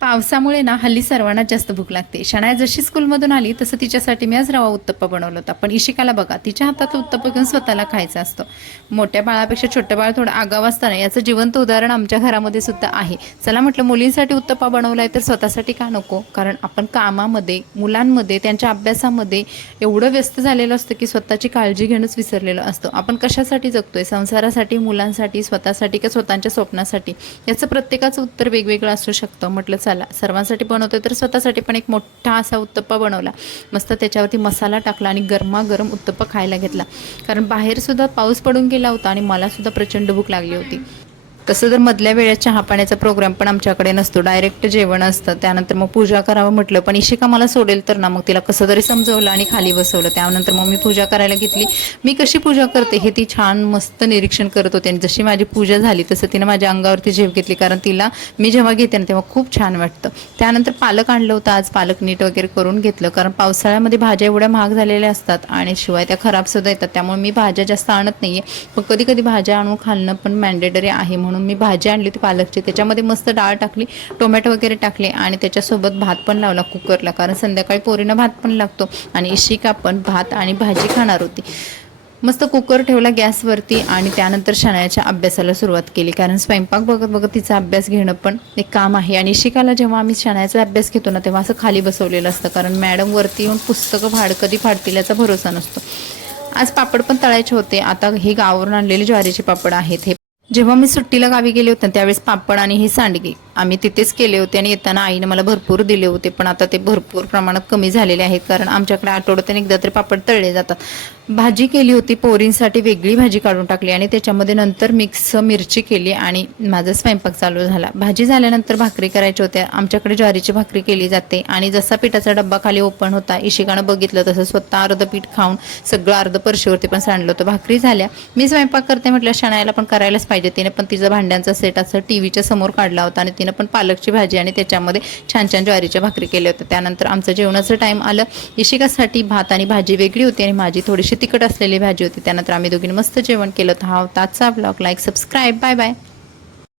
पावसामुळे ना हल्ली सर्वांना जास्त भूक लागते. शनाया जशी स्कूलमधून आली तसं तिच्यासाठी मी आज रवा उत्तप्पा बनवला होता. पण इशिकाला बघा, तिच्या हातातलं उत्तप्पा घेऊन स्वतःला खायचं असतं. मोठ्या बाळापेक्षा छोटं बाळ थोडं आगाव असताना याचं जिवंत उदाहरण आमच्या घरामध्ये सुद्धा आहे. चला म्हटलं, मुलींसाठी उत्तप्पा बनवलाय तर स्वतःसाठी का नको? कारण आपण कामामध्ये, मुलांमध्ये, त्यांच्या अभ्यासामध्ये एवढं व्यस्त झालेलं असतं की स्वतःची काळजी घेणंच विसरलेलं असतं. आपण कशासाठी जगतोय? संसारासाठी, मुलांसाठी, स्वतःसाठी का स्वतःच्या स्वप्नासाठी? याचं प्रत्येकाचं उत्तर वेगवेगळं असू शकतं. म्हटलं चला सर्वांसाठी बनवतोय तर स्वतःसाठी पण एक मोठा असा उत्तप्पा बनवला. मस्त त्याच्यावरती मसाला टाकला आणि गरमागरम उत्तप्पा खायला घेतला. कारण बाहेर सुद्धा पाऊस पडून गेला होता आणि मला सुद्धा प्रचंड भूक लागली होती. तसं तर मधल्या वेळेत चहा पाण्याचा प्रोग्राम पण आमच्याकडे नसतो, डायरेक्ट जेवण असतं. त्यानंतर मग पूजा करावं म्हटलं, पण इशिका मला सोडेल तर ना, मग तिला कसं तरी समजवलं आणि खाली बसवलं. त्यानंतर मग मी पूजा करायला घेतली. मी कशी पूजा करते हे ती छान मस्त निरीक्षण करत होते आणि जशी माझी पूजा झाली तसं तिनं माझ्या अंगावरती झेप घेतली. कारण तिला मी जेव्हा घेते ना तेव्हा खूप छान वाटतं. त्यानंतर पालक आणलं होतं, आज पालक नीट वगैरे करून घेतलं. कारण पावसाळ्यामध्ये भाज्या एवढ्या महाग झालेल्या असतात आणि शिवाय त्या खराबसुद्धा येतात. त्यामुळे मी भाज्या जास्त आणत नाही आहे. पण कधी कधी भाज्या आणून खाणं पण मॅन्डेटरी आहे, म्हणून मी भाजी आणली होती पालकची. त्याच्यामध्ये मस्त डाळ टाकली, टोमॅटो वगैरे टाकले आणि त्याच्यासोबत भात पण लावला कुकरला. कारण संध्याकाळी पोरीनं भात पण लागतो आणि इशिका पण भात आणि भाजी खाणार होती. मस्त कुकर ठेवला गॅसवरती आणि त्यानंतर शनायाच्या अभ्यासाला सुरुवात केली. कारण स्वयंपाक बघत बघत तिचा अभ्यास घेणं पण एक काम आहे. आणि इशिकाला जेव्हा आम्ही शनायाचा अभ्यास घेतो ना तेव्हा असं खाली बसवलेलं असतं. कारण मॅडम वरती येऊन पुस्तकं कधी फाडतील याचा भरोसा नसतो. आज पापड पण तळायचे होते. आता हे गावावरून आणलेले ज्वारीचे पापड आहेत. हे जेव्हा मी सुट्टीला गावी गेले होते त्यावेळेस पापड आणि हे सांडगे आम्ही तिथेच केले होते आणि येताना आईने मला भरपूर दिले होते. पण आता ते भरपूर प्रमाणात कमी झालेले आहेत, कारण आमच्याकडे आठवड्यातून एकदा तरी पापड तळले जातात. भाजी केली होती, पोरींसाठी वेगळी भाजी काढून टाकली आणि त्याच्यामध्ये नंतर मिक्स मिरची केली आणि माझा स्वयंपाक चालू झाला. भाजी झाल्यानंतर भाकरी करायच्या होत्या. आमच्याकडे ज्वारीची भाकरी केली जाते आणि जसा पिठाचा डब्बा खाली ओपन होता, इशिकानं बघितलं तसं स्वतः अर्ध पीठ खाऊन सगळं अर्ध परशीवरती पण सांडलं होतं. भाकरी झाल्या. मी स्वयंपाक करते म्हटलं शनायाला पण करायलाच पाहिजे. तिने पण तिचा भांड्यांचा सेट असं टीव्हीच्या समोर काढला होता आणि तिनं पण पालकची भाजी आणि त्याच्यामध्ये छान छान ज्वारीच्या भाकरी केल्या होत्या. त्यानंतर आमचं जेवणाचं टाईम आलं. इशिकासाठी भात आणि भाजी वेगळी होती आणि माझी थोडीशी तिखट असलेली भाजी होती. त्यानंतर आम्ही दोघींनी मस्त जेवण केलं. हा आजचा blog. Like, subscribe. Bye bye.